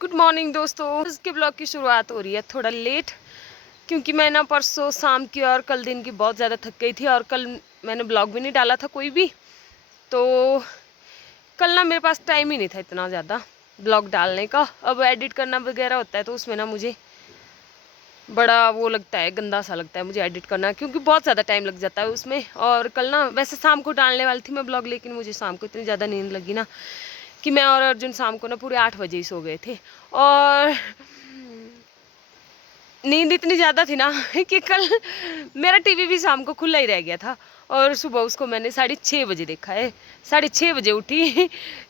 Good morning दोस्तों। इसके blog की शुरुआत हो रही है थोड़ा लेट, क्योंकि मैं ना परसों शाम की और कल दिन की बहुत ज़्यादा थक गई थी और कल मैंने ब्लॉग भी नहीं डाला था कोई भी। तो कल ना मेरे पास टाइम ही नहीं था इतना ज़्यादा ब्लॉग डालने का। अब एडिट करना वगैरह होता है तो उसमें ना मुझे बड़ा वो लगता है, गंदा सा लगता है मुझे एडिट करना, क्योंकि बहुत ज़्यादा टाइम लग जाता है उसमें। और कल ना वैसे शाम को डालने वाली थी मैं ब्लॉग, लेकिन मुझे शाम को इतनी ज़्यादा नींद लगी ना कि मैं और अर्जुन शाम को ना पूरे 8 बजे ही सो गए थे। और नींद इतनी ज़्यादा थी ना कि कल मेरा टीवी भी शाम को खुला ही रह गया था और सुबह उसको मैंने 6:30 बजे देखा है। 6:30 बजे उठी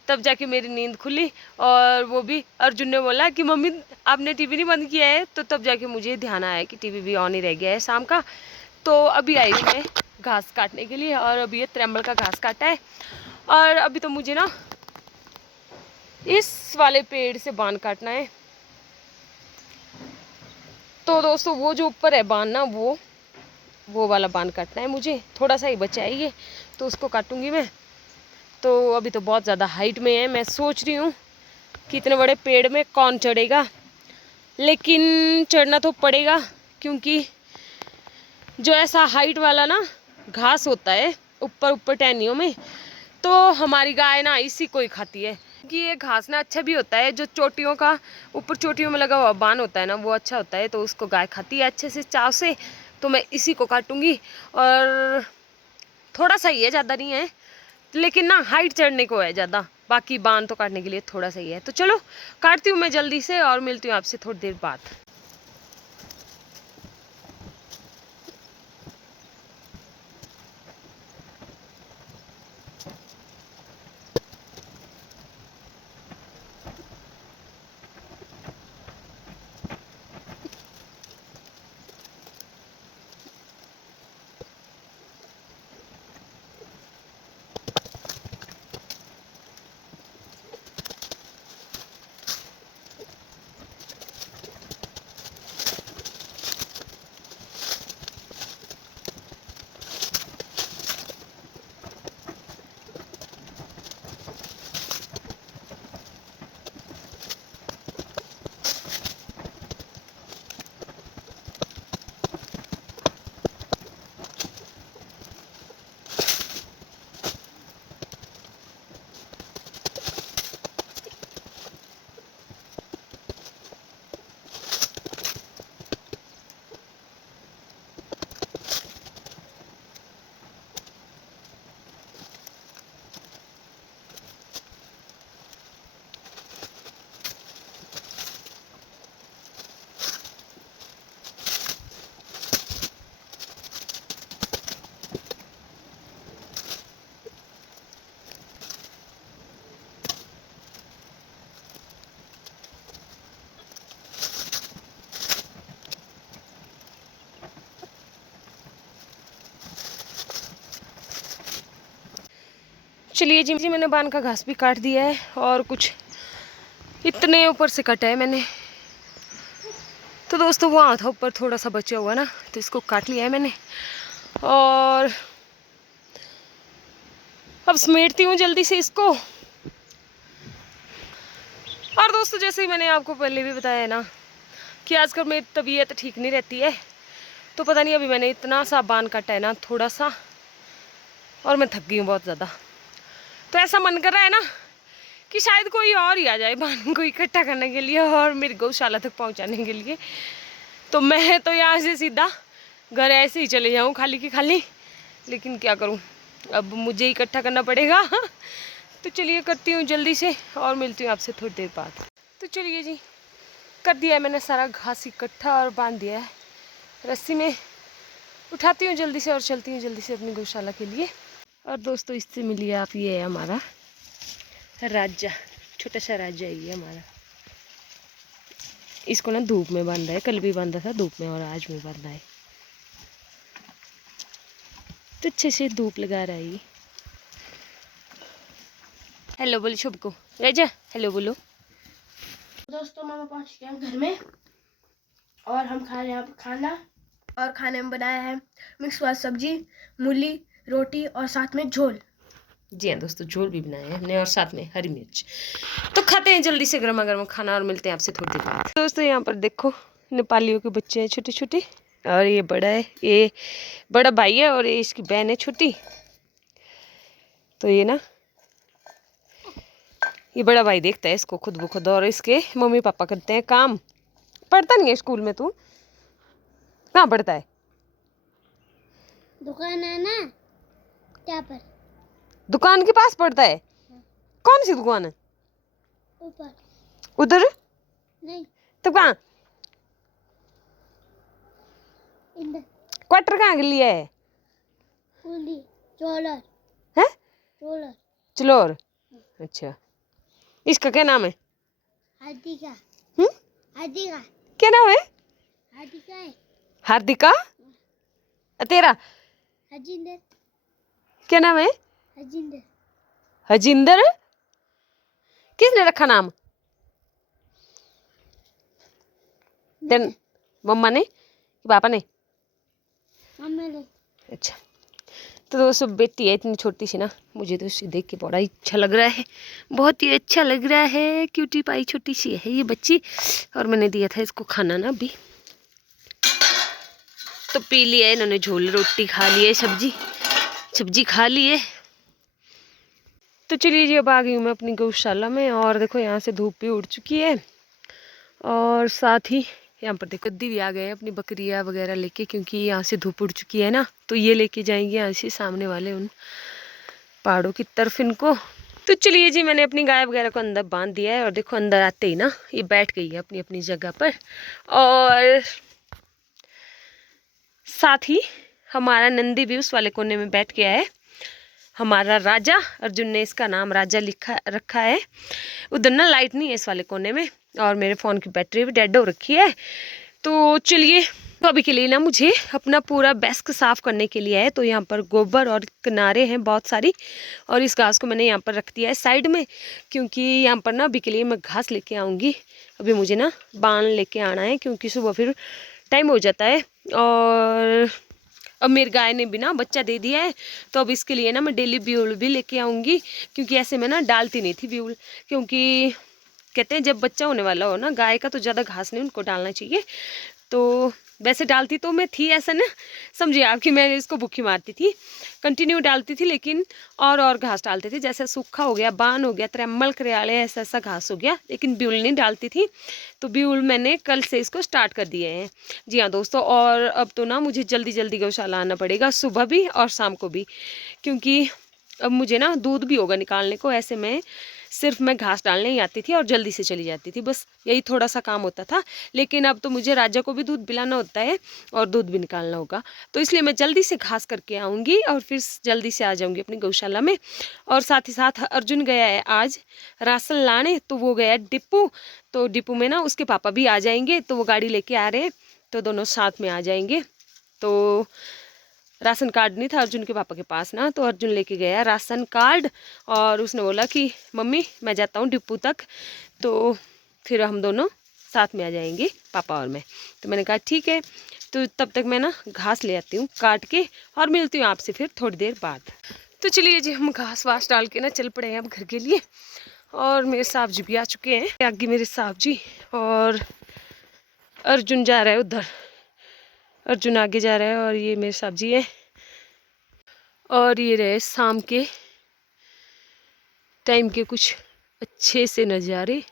तब जाके मेरी नींद खुली। और वो भी अर्जुन ने बोला कि मम्मी आपने टीवी नहीं बंद किया है, तो तब जाके मुझे ध्यान आया कि टीवी भी ऑन ही रह गया है शाम का। तो अभी आई हूँ मैं घास काटने के लिए, और अभी ये त्रिम्बल का घास काटा है। और अभी तो मुझे ना इस वाले पेड़ से बान काटना है। तो दोस्तों वो जो ऊपर है बान ना, वो वाला बान काटना है मुझे। थोड़ा सा ही बचा है ये, तो उसको काटूंगी मैं। तो अभी तो बहुत ज़्यादा हाइट में है, मैं सोच रही हूँ कि इतने बड़े पेड़ में कौन चढ़ेगा, लेकिन चढ़ना तो पड़ेगा, क्योंकि जो ऐसा हाइट वाला ना घास होता है ऊपर ऊपर टहनियों में, तो हमारी गाय ना इसी को ही खाती है। कि ये घास ना अच्छा भी होता है, जो चोटियों का ऊपर चोटियों में लगा हुआ बान होता है ना, वो अच्छा होता है, तो उसको गाय खाती है अच्छे से चाव से। तो मैं इसी को काटूंगी। और थोड़ा सा ही है, ज़्यादा नहीं है, लेकिन ना हाइट चढ़ने को है ज़्यादा, बाकी बान तो काटने के लिए थोड़ा सा ही है। तो चलो काटती हूँ मैं जल्दी से और मिलती हूँ आपसे थोड़ी देर बाद। चलिए जी, मैंने बान का घास भी काट दिया है, और कुछ इतने ऊपर से कटा है मैंने। तो दोस्तों वहाँ था ऊपर थोड़ा सा बचा हुआ ना, तो इसको काट लिया है मैंने। और अब समेटती हूँ जल्दी से इसको। और दोस्तों जैसे ही मैंने आपको पहले भी बताया है ना कि आजकल मेरी तबीयत ठीक नहीं रहती है, तो पता नहीं अभी मैंने इतना सा बान काटा है ना थोड़ा सा, और मैं थक गई हूँ बहुत ज़्यादा। तो ऐसा मन कर रहा है ना कि शायद कोई और ही आ जाए बान को इकट्ठा करने के लिए और मेरी गौशाला तक पहुँचाने के लिए। तो मैं तो यहाँ से सीधा घर ऐसे ही चले जाऊँ खाली की खाली, लेकिन क्या करूँ, अब मुझे इकट्ठा करना पड़ेगा। तो चलिए करती हूँ जल्दी से और मिलती हूँ आपसे थोड़ी देर बाद। तो चलिए जी, कर दिया है मैंने सारा घास इकट्ठा और बांध दिया है रस्सी में। उठाती हूँ जल्दी से और चलती हूँ जल्दी से अपनी गौशाला के लिए। और दोस्तों इससे मिलिए आप, ये है हमारा राजा, छोटा सा राजा है ये हमारा। इसको ना धूप में बांधा है, कल भी बांधा था धूप में और आज भी बांधा है, तो अच्छे से धूप लगा रहा है ये। हेलो बोलो शुभ को, राजा हेलो बोलो। दोस्तों मामा पहुंच गए हम घर में और हम खा रहे हैं खाना। और खाने में बनाया है मिक्स वाली सब्जी, मूली, रोटी और साथ में झोल। जी हाँ दोस्तों, झोल भी बनाया है हमने और साथ में हरी मिर्च। तो खाते हैं जल्दी से गर्मा गर्म खाना और मिलते हैं आपसे थोड़ी देर बाद। दोस्तों यहाँ पर देखो नेपालियों के बच्चे हैं छोटे छोटे, और ये बड़ा है, ये बड़ा भाई है और ये इसकी बहन है छोटी। तो ये ना, ये बड़ा भाई देखता है इसको खुद ब खुद, और इसके मम्मी पापा करते हैं काम। पढ़ता नहीं है स्कूल में? तू कहाँ पढ़ता है? दुकान है ना क्या पर? दुकान के पास पढ़ता है? कौन सी दुकान है? ऊपर। उधर? नहीं, तब कहाँ? इधर। क्वार्टर कहाँ के लिए है? कुली चोलर हैं? चोलर। चलोर। अच्छा, इसका क्या नाम है? हार्दिका। हम्म, हार्दिका। क्या नाम है? हार्दिका है। हार्दिका। तेरा हजिंदर। क्या नाम है? हजिंदर। हजिंदर। किसने रखा नाम? तेन मम्मा ने कि पापा ने? मम्मी ने। अच्छा, तो दोस्तों बेटी है इतनी छोटी सी ना, मुझे तो उसे देख के बड़ा ही अच्छा लग रहा है, बहुत ही अच्छा लग रहा है। क्यूटी पाई छोटी सी है ये बच्ची, और मैंने दिया था इसको खाना ना अभी। तो पी लिया इन्होंने झोल, रोटी खा ली है, सब्जी खा ली है। तो चलिए जी, अब आ गई हूँ मैं अपनी गौशाला में, और देखो यहाँ से धूप भी उड़ चुकी है, और साथ ही यहाँ पर देखो गद्दी भी आ गए हैं अपनी बकरियाँ वगैरह लेके, क्योंकि यहाँ से धूप उड़ चुकी है ना, तो ये लेके जाएंगे यहाँ से सामने वाले उन पहाड़ों की तरफ इनको। तो चलिए जी, मैंने अपनी गाय वगैरह को अंदर बांध दिया है, और देखो अंदर आते ही ना ये बैठ गई है अपनी अपनी जगह पर। और साथ ही हमारा नंदी भी उस वाले कोने में बैठ गया है, हमारा राजा। अर्जुन ने इसका नाम राजा लिखा रखा है। उधर ना लाइट नहीं है इस वाले कोने में, और मेरे फ़ोन की बैटरी भी डेड हो रखी है। तो चलिए, तो अभी के लिए ना मुझे अपना पूरा डेस्क साफ़ करने के लिए है, तो यहाँ पर गोबर और किनारे हैं बहुत सारी, और इस घास को मैंने यहाँ पर रख दिया है साइड में, क्योंकि यहाँ पर ना अभी के लिए मैं घास लेके आऊँगी। अभी मुझे ना बान लेके आना है, क्योंकि सुबह फिर टाइम हो जाता है। और अब मेरी गाय ने भी ना बच्चा दे दिया है, तो अब इसके लिए ना मैं डेली ब्यूल भी लेके आऊँगी, क्योंकि ऐसे मैं ना डालती नहीं थी ब्यूल, क्योंकि कहते हैं जब बच्चा होने वाला हो ना गाय का, तो ज़्यादा घास नहीं उनको डालना चाहिए। तो वैसे डालती तो मैं थी, ऐसा ना समझिए आपकी, मैं इसको भूखी मारती थी, कंटिन्यू डालती थी, लेकिन और घास डालती थी, जैसे सूखा हो गया, बान हो गया, त्रैमल करियाले, ऐसा ऐसा घास हो गया, लेकिन ब्यूल नहीं डालती थी। तो ब्यूल मैंने कल से इसको स्टार्ट कर दिए हैं। जी हाँ दोस्तों, और अब तो ना मुझे जल्दी जल्दी गौशाला आना पड़ेगा, सुबह भी और शाम को भी, क्योंकि अब मुझे ना दूध भी होगा निकालने को। ऐसे में सिर्फ मैं घास डालने ही आती थी और जल्दी से चली जाती थी, बस यही थोड़ा सा काम होता था। लेकिन अब तो मुझे राजा को भी दूध पिलाना होता है और दूध भी निकालना होगा, तो इसलिए मैं जल्दी से घास करके आऊँगी और फिर जल्दी से आ जाऊँगी अपनी गौशाला में। और साथ ही साथ अर्जुन गया है आज राशन लाने, तो वो गया डिपू, तो डिपू में ना उसके पापा भी आ जाएंगे, तो वो गाड़ी लेके आ रहे हैं, तो दोनों साथ में आ जाएंगे। तो राशन कार्ड नहीं था अर्जुन के पापा के पास ना, तो अर्जुन लेके गया राशन कार्ड, और उसने बोला कि मम्मी मैं जाता हूँ डिपू तक, तो फिर हम दोनों साथ में आ जाएंगे पापा और मैं। तो मैंने कहा ठीक है, तो तब तक मैं ना घास ले आती हूँ काट के, और मिलती हूँ आपसे फिर थोड़ी देर बाद। तो चलिए जी, हम घास वास डाल के ना चल पड़े हैं अब घर के लिए, और मेरे साहब जी भी आ चुके हैं आगे, मेरे साहब जी, और अर्जुन जा रहा है उधर, अर्जुन आगे जा रहा है, और ये मेरे साहब जी है, और ये रहे शाम के टाइम के कुछ अच्छे से नज़ारे।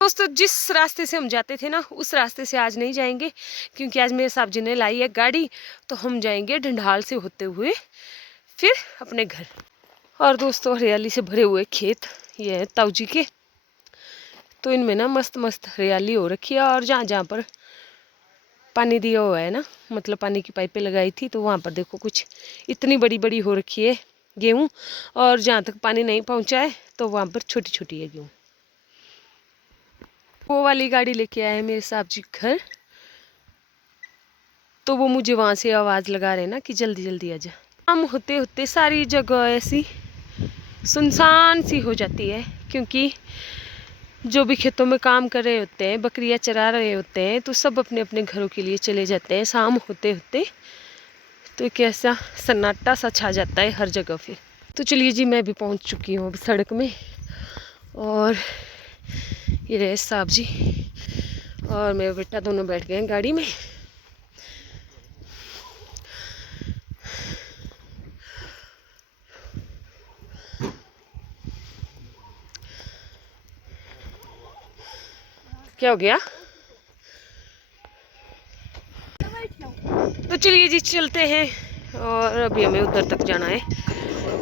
दोस्तों जिस रास्ते से हम जाते थे ना, उस रास्ते से आज नहीं जाएंगे, क्योंकि आज मेरे साहब जी ने लाई है गाड़ी, तो हम जाएंगे ढंढाल से होते हुए फिर अपने घर। और दोस्तों हरियाली से भरे हुए खेत ये है ताऊ जी के, तो इनमें ना मस्त मस्त हरियाली हो रखी है, और जहाँ जहाँ पर पानी दिया हुआ है ना, मतलब पानी की पाइपें लगाई थी, तो वहाँ पर देखो कुछ इतनी बड़ी बड़ी हो रखी है गेहूँ, और जहाँ तक पानी नहीं पहुँचा है तो वहाँ पर छोटी छोटी है गेहूँ। वो वाली गाड़ी लेके आए हैं मेरे साहब जी घर, तो वो मुझे वहाँ से आवाज़ लगा रहे हैं ना कि जल्दी जल्दी आ जा। शाम होते होते सारी जगह ऐसी सुनसान सी हो जाती है, क्योंकि जो भी खेतों में काम कर रहे होते हैं, बकरियां चरा रहे होते हैं, तो सब अपने अपने घरों के लिए चले जाते हैं शाम होते होते। तो एक ऐसा सन्नाटा सा छा जाता है हर जगह फिर। तो चलिए जी, मैं भी पहुंच चुकी हूँ अब सड़क में, और ये रहे साहब जी और मेरा बेटा दोनों बैठ गए हैं गाड़ी में। क्या हो गया? तो चलिए जी चलते हैं, और अभी हमें उधर तक जाना है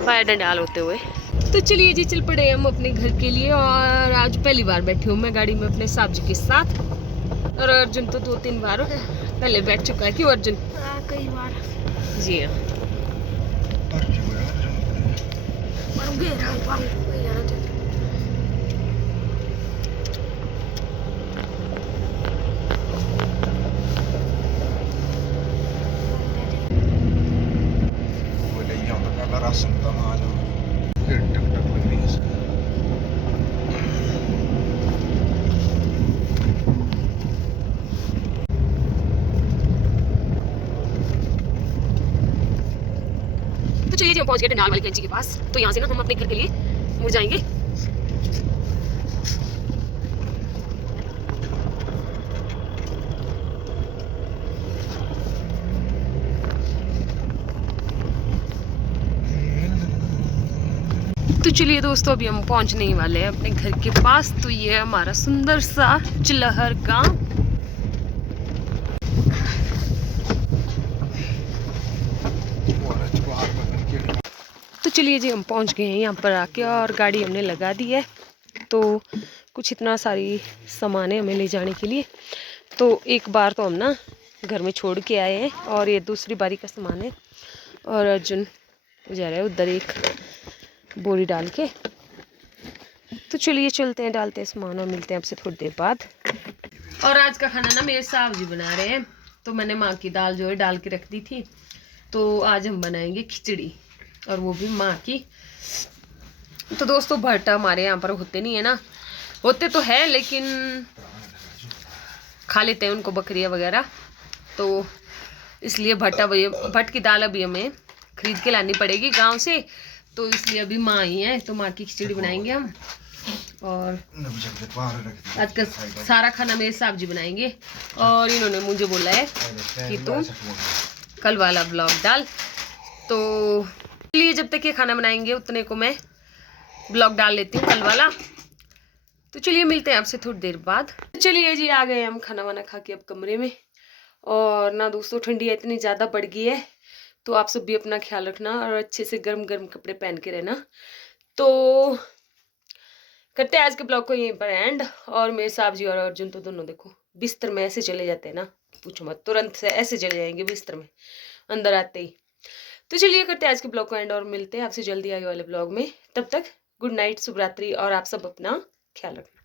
फायर डंडाल होते हुए। तो चलिए जी चल पड़े हम अपने घर के लिए, और आज पहली बार बैठी हूँ मैं गाड़ी में अपने साहब जी के साथ, और अर्जुन तो 2-3 बार पहले बैठ चुका है। क्यों अर्जुन? कई बार। जी हाँ। राशन का आ जाओ, फिर टक टक लग रही है। तो चलिए जी हम पहुंच गए डंडाल वाली कैंची के पास। तो यहाँ से ना हम अपने घर के लिए मुड़ जाएंगे। तो चलिए दोस्तों, अभी हम पहुंचने ही वाले हैं अपने घर के पास। तो ये है हमारा सुंदर सा चिल्लहर गांव। तो चलिए जी हम पहुंच गए हैं यहाँ पर आके, और गाड़ी हमने लगा दी है। तो कुछ इतना सारी सामान है हमें ले जाने के लिए। तो एक बार तो हम ना घर में छोड़ के आए हैं, और ये दूसरी बारी का सामान है, और अर्जुन जा रहा है उधर एक बोरी डाल के। तो चलिए चलते हैं, डालते हैं सामान, और मिलते हैं आपसे थोड़ी देर बाद। और आज का खाना ना मेरे साहब जी बना रहे हैं। तो मैंने माँ की दाल जो है डाल के रख दी थी। तो आज हम बनाएंगे खिचड़ी, और वो भी माँ की। तो दोस्तों भट्टा हमारे यहाँ पर होते नहीं है ना, होते तो है लेकिन खा लेते हैं उनको बकरियाँ वगैरह। तो इसलिए भट्ट की दाल अभी हमें खरीद के लानी पड़ेगी गांव से। तो इसलिए अभी माँ ही है, तो माँ की खिचड़ी बनाएंगे हम। और आज का सारा खाना मेरे साहब जी बनाएंगे, और इन्होंने मुझे बोला है कि तुम कल वाला ब्लॉग डाल। तो चलिए जब तक ये खाना बनाएंगे उतने को मैं ब्लॉग डाल लेती हूँ कल वाला। तो चलिए मिलते हैं आपसे थोड़ी देर बाद। चलिए जी आ गए हम खाना वाना खा के अब कमरे में। और ना दोस्तों ठंडी इतनी ज़्यादा बढ़ गई है, तो आप सब भी अपना ख्याल रखना, और अच्छे से गर्म गर्म कपड़े पहन के रहना। तो करते हैं आज के ब्लॉग को यहीं पर एंड। और मेरे साहब जी और अर्जुन तो दोनों देखो बिस्तर में ऐसे चले जाते हैं ना, पूछो मत, तुरंत से ऐसे चले जाएंगे बिस्तर में अंदर आते ही। तो चलिए करते हैं आज के ब्लॉग को एंड, और मिलते हैं आपसे जल्दी आगे वाले ब्लॉग में। तब तक गुड नाइट, शुभ रात्रि, और आप सब अपना ख्याल रखना।